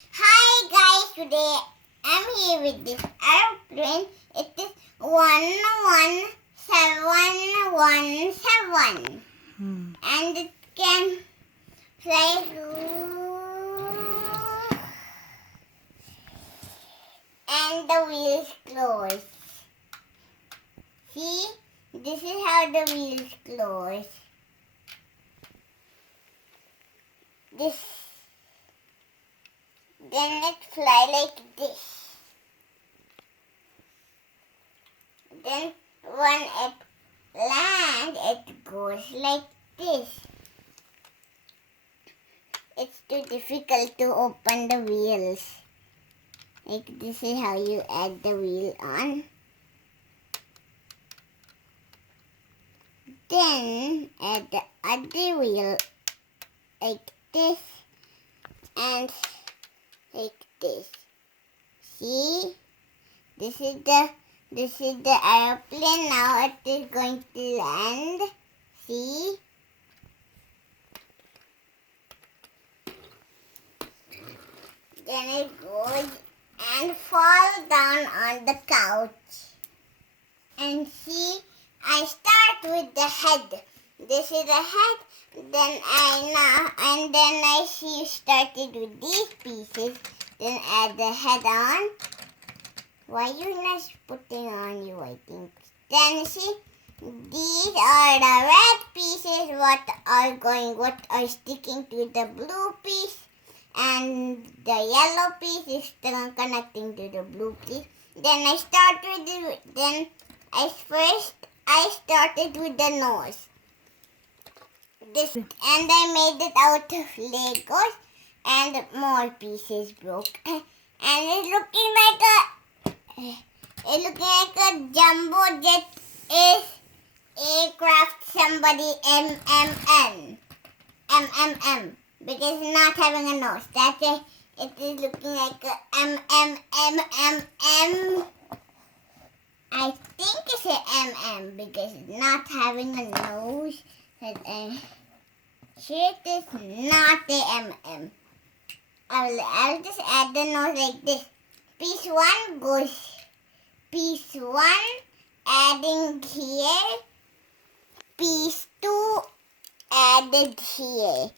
Hi guys, today I'm here with this airplane. It is 11717 and it can fly and the wheels close. See, this is how the wheels close. Then it fly like this. Then when it lands, it goes like this. It's too difficult to open the wheels. Like this is how you add the wheel on. Then add the other wheel like this and like this. See? This is the airplane. Now it is going to land. See? Then it goes and fall down on the couch. And see, I start with the head. This is the head. Then I see you started with these pieces. Then add the head on. Why you not putting on you? I think. Then see, these are the red pieces. What are sticking to the blue piece, and the yellow piece is still connecting to the blue piece. Then I started with the nose. And I made it out of Legos, and more pieces broke. And it's looking like a jumbo jet is aircraft somebody MMM because it's not having a nose. That's it. It is looking like a MMM. I think it's a MM because it's not having a nose. It is not a MM. I'll just add the nose like this. Piece 1 goes. Piece 1 adding here. Piece 2 added here.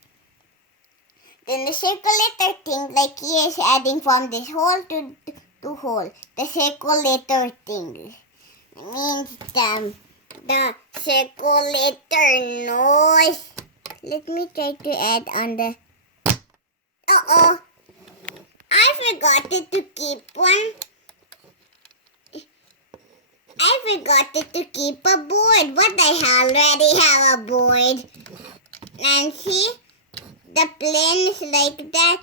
Then the circulator thing, like here, is adding from this hole to hole. The circulator thing means the circulator nose. Let me try to add on the. I forgot to keep one. I forgot to keep a board, but I already have a board. And see, the plane is like that.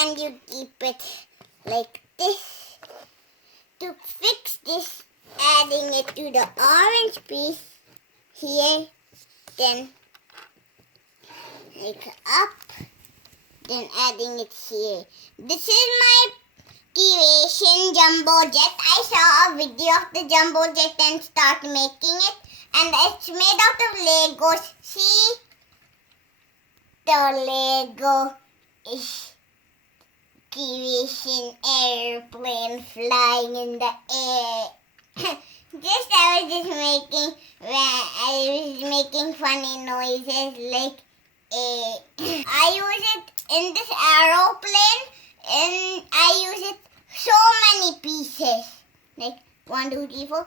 And you keep it like this. To fix this, adding it to the orange piece here, then like up, then adding it here. This is my creation jumbo jet. I saw a video of the jumbo jet and start making it, and it's made out of Legos. See, the Lego is creation airplane flying in the air. I was making funny noises like I use it in this aeroplane, and I use it so many pieces, like 1, 2, 3, 4.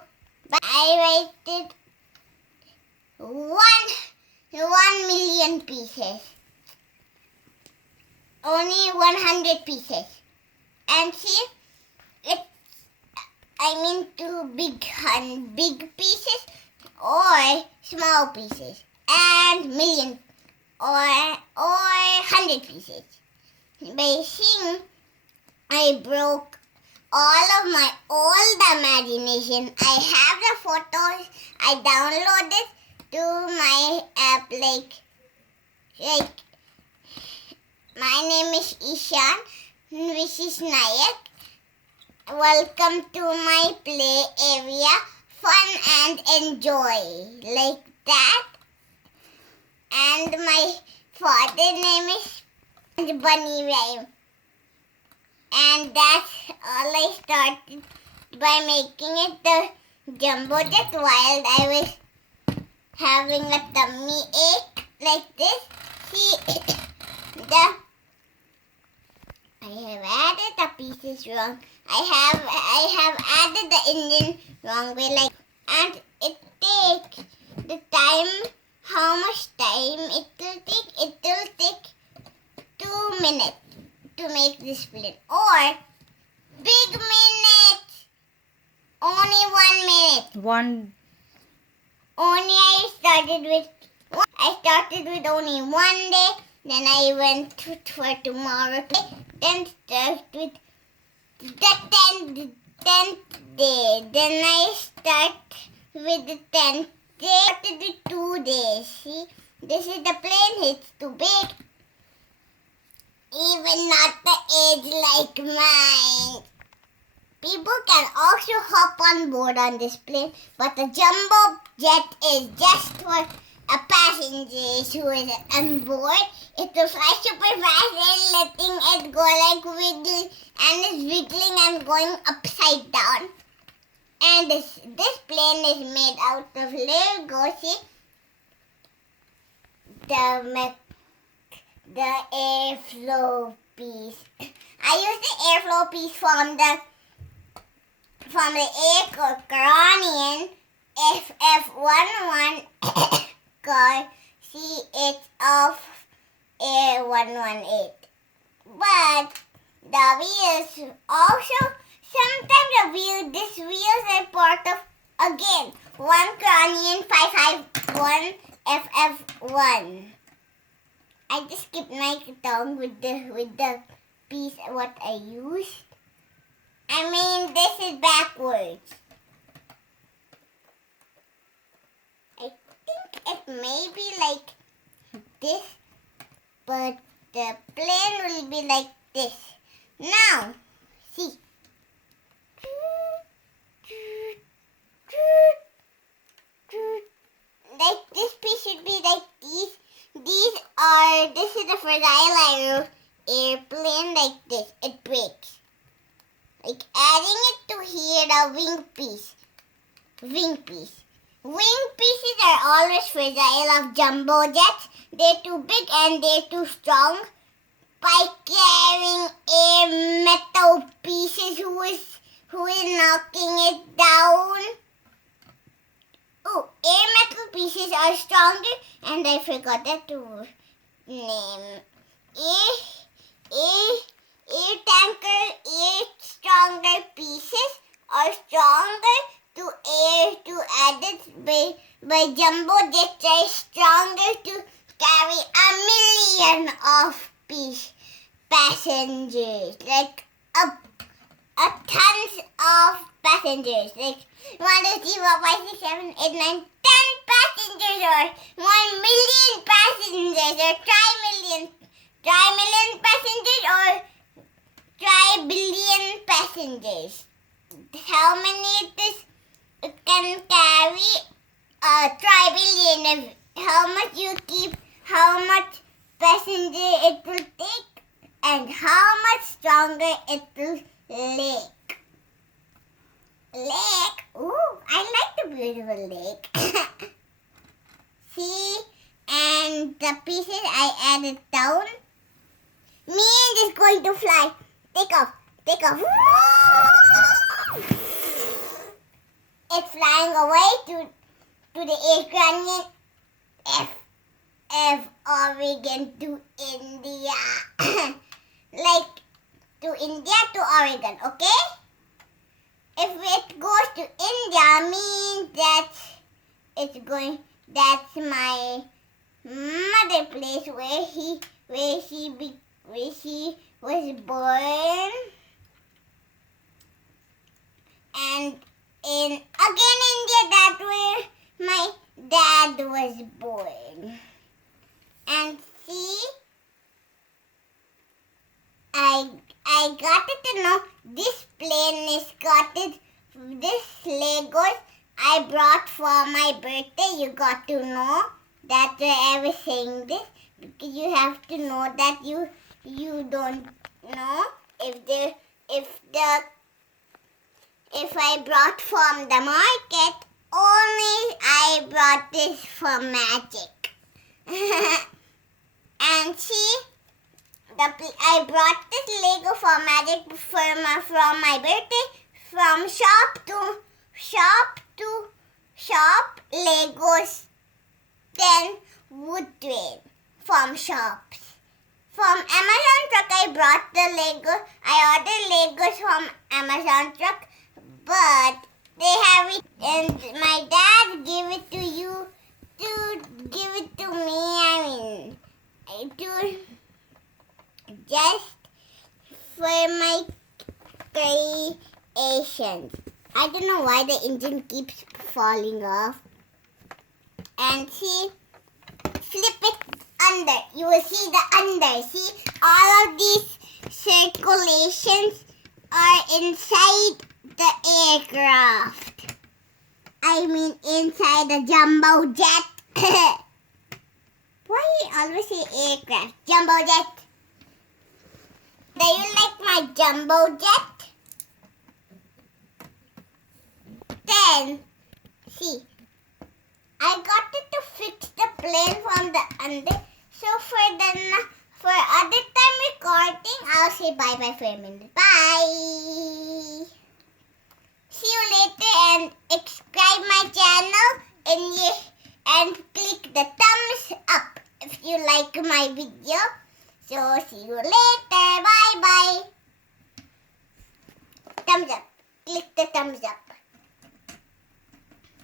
But I rated 1 million pieces. Only 100 pieces. And see, two big pieces or small pieces, and million or 100 pieces. By seeing, I broke all of my old imagination. I have the photos. I downloaded to my app. Like my name is Ishan, which is Nayak. Welcome to my play area. Fun and enjoy. Like that. And my father's name is and bunny rhyme. And that's all I started by making it the jumbo jet while I was having a tummy ache like this. See, I have added the pieces wrong. I have added the engine wrong way, like, and it takes the time. How much time it will take? It will take 2 minutes to make this plane, or big minutes. Only 1 minute. Only I started with only 1 day. Then I went for tomorrow. Then start with the 10th day. Then I start with the 10th day. Started with 2 days. See, this is the plane. It's too big. Even not the age like mine. People can also hop on board on this plane, but the jumbo jet is just for a passenger who is on board. It will fly super fast and letting it go like wiggle, and it's wiggling and going upside down. And this plane is made out of Lego. See, the airflow piece. I use the airflow piece from the Air FF11 car. See, it's of Air 118. But the wheels also, sometimes these wheels are part of, again, one Cronian 551 FF1. I just skipped my tongue with the piece what I used. I mean, this is backwards. I think it may be like this, but the plane will be like this. Now, see. Like this piece should be like these. This is the fragile airplane like this. It breaks. Like adding it to here, the wing piece. Wing pieces are always fragile of jumbo jets. They're too big and they're too strong. By carrying air metal pieces, who is knocking it down? Oh, air metal pieces are stronger, and I forgot that to name. Air stronger pieces are stronger to added by jumbo jets are stronger to carry 1 million of passengers, like a tons of passengers, like 1, 2, 3, 4, 5, 6, 7, 8, 9, 10 passengers, or 1 million passengers, or tri-million passengers, or tri-billion passengers. How many it can carry? Tri-billion. How much you keep? How much passenger it will take, and how much stronger it will lake. Ooh, I like the beautiful lake. See, and the pieces I added down. Me and is going to fly. Take off. It's flying away to the Ukrainian F Oregon to India. Like to India to Oregon, okay? If it goes to India, means that's my mother place where she was born, and in India, that's where my dad was born. And see, I got it to know this plane is got it. This Legos I brought for my birthday. You got to know that I was saying this because you have to know that you you don't know if I brought from the market, only I brought this from magic. And see, I brought this Lego from magic from my birthday, from shop to shop, Legos, then wood train from shops. From Amazon truck, I brought the Lego. I ordered Legos from Amazon truck, but they have it, and my dad gave it to you to give it to me. To just for my creations. I don't know why the engine keeps falling off. And see, flip it under. You will see the under. See, all of these circulations are inside the aircraft. I mean inside the jumbo jet. Why you always say aircraft? Jumbo jet. Do you like my jumbo jet? Then, see, I got it to fix the plane from the under. So for other time recording, I'll say bye for a minute. Bye. See you later, and subscribe my channel and click the thumbs up if you like my video. So see you later. Bye. Thumbs up. Click the thumbs up.